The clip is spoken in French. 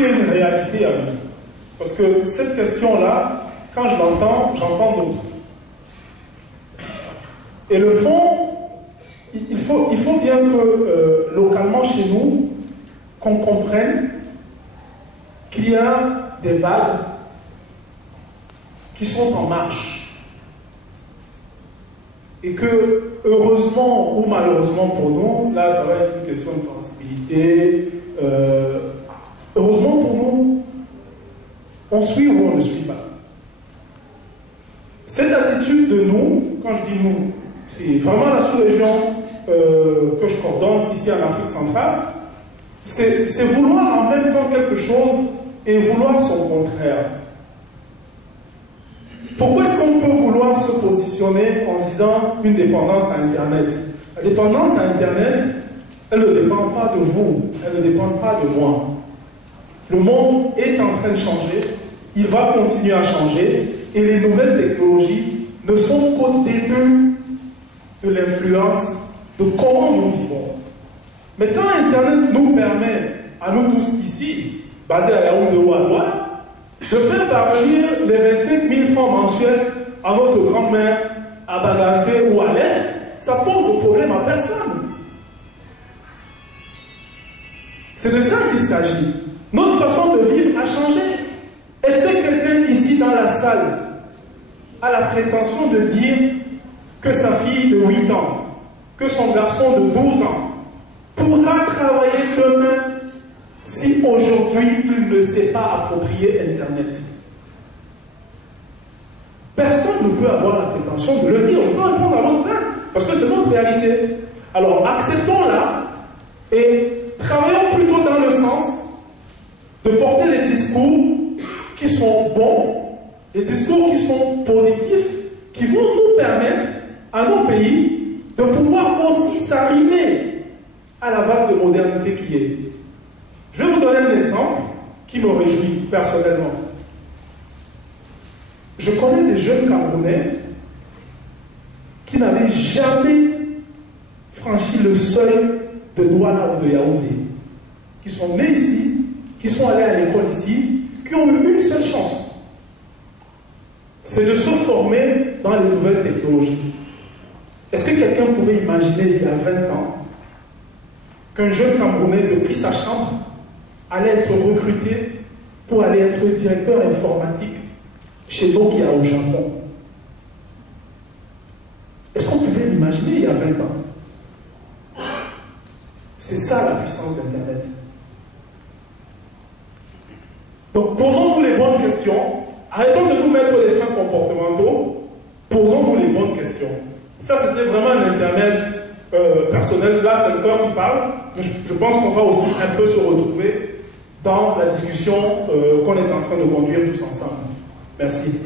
qui est une réalité à nous. Parce que cette question-là, quand je l'entends, j'entends d'autres. Et le fond, il faut bien que localement chez nous, qu'on comprenne qu'il y a des vagues qui sont en marche. Et que, heureusement ou malheureusement pour nous, là ça va être une question de sensibilité, heureusement pour nous, on suit ou on ne suit pas. Cette attitude de nous, quand je dis nous, c'est vraiment la sous-région que je coordonne ici en Afrique centrale, c'est vouloir en même temps quelque chose et vouloir son contraire. Pourquoi est-ce qu'on peut vouloir se positionner en disant une dépendance à Internet? La dépendance à Internet, elle ne dépend pas de vous, elle ne dépend pas de moi. Le monde est en train de changer, il va continuer à changer, et les nouvelles technologies ne sont qu'au début de l'influence de comment nous vivons. Mais quand Internet nous permet, à nous tous ici, basés à Yaoundé ou à Douala, de faire parvenir les 25 000 francs mensuels à notre grand-mère à Baganté ou à l'Est, ça pose de problème à personne. C'est de ça qu'il s'agit. Notre façon de vivre a changé. Est-ce que quelqu'un ici dans la salle a la prétention de dire que sa fille de 8 ans, que son garçon de 12 ans pourra travailler demain si aujourd'hui il ne s'est pas approprié Internet? Personne ne peut avoir la prétention de le dire. Je peux répondre à votre place, parce que c'est notre réalité. Alors acceptons-la et travaillons plutôt dans le sens de porter les discours qui sont bons, des discours qui sont positifs, qui vont nous permettre à nos pays de pouvoir aussi s'arrimer à la vague de modernité qui est. Je vais vous donner un exemple qui me réjouit personnellement. Je connais des jeunes Camerounais qui n'avaient jamais franchi le seuil de Douala ou de Yaoundé, qui sont nés ici, qui sont allés à l'école ici, qui ont eu une seule chance. C'est de se former dans les nouvelles technologies. Est-ce que quelqu'un pouvait imaginer il y a 20 ans qu'un jeune Camerounais depuis sa chambre allait être recruté pour aller être directeur informatique chez Nokia au Japon? Est-ce qu'on pouvait l'imaginer il y a 20 ans? C'est ça la puissance d'Internet. Donc posons-nous les bonnes questions, arrêtons de nous mettre les freins comportementaux, posons-nous les bonnes questions. Ça c'était vraiment un intermède personnel, là c'est le corps qui parle, mais je pense qu'on va aussi un peu se retrouver dans la discussion qu'on est en train de conduire tous ensemble. Merci.